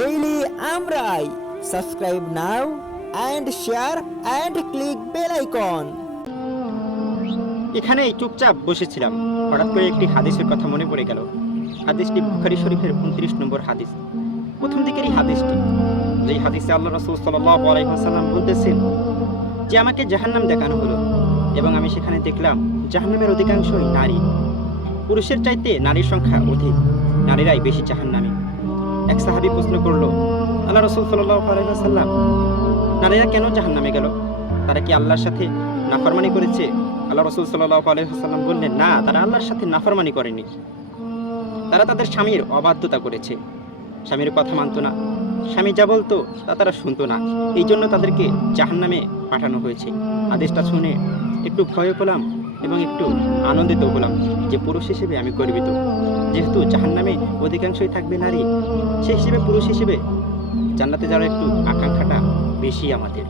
Daily আমরাই। Subscribe now and share and click bell icon. এখানেই চুপচাপ বসেছিলাম, হঠাৎ করে একটি হাদিসের কথা মনে পড়ে গেল। হাদিসটি বুখারী শরীফের 29 নম্বর হাদিস। প্রথম দিকেরই হাদিসটি, যেই হাদিসে আল্লাহ রাসূল সাল্লাল্লাহু আলাইহি ওয়াসাল্লাম বলতেছেন যে আমাকে জাহান্নাম দেখানো হলো এবং আমি সেখানে দেখলাম জাহান্নামের অধিকাংশই নারী। পুরুষের চাইতে নারীর সংখ্যা অধিক, নারীরাই বেশি জাহান্নামী। এক সাহাবী প্রশ্ন করলো, আল্লাহ রাসূল সাল্লাল্লাহু আলাইহি ওয়াসাল্লাম, নারীরা কেন জাহান্নামে গেল? তারা কি আল্লাহর সাথে নাফরমানি করেছে? আল্লাহ রাসূল সাল্লাল্লাহু আলাইহি ওয়াসাল্লাম বললেন, না, তারা আল্লাহর সাথে নাফরমানি করেনি, তারা তাদের স্বামীর অবাধ্যতা করেছে। স্বামীর কথা মানত না, স্বামী যা বলতো তা তারা শুনতো না, এই জন্য তাদেরকে জাহান্নামে পাঠানো হয়েছে। আদেশটা শুনে একটু ভয় পেলাম এবং একটু আনন্দিত হলাম যে পুরুষ হিসেবে আমি গর্বিত। যেহেতু জাহান্নামে অধিকাংশই থাকবে নারী, সেই হিসেবে পুরুষ হিসেবে জান্নাতে যাওয়ার একটু আকাঙ্ক্ষাটা বেশি আমাদের।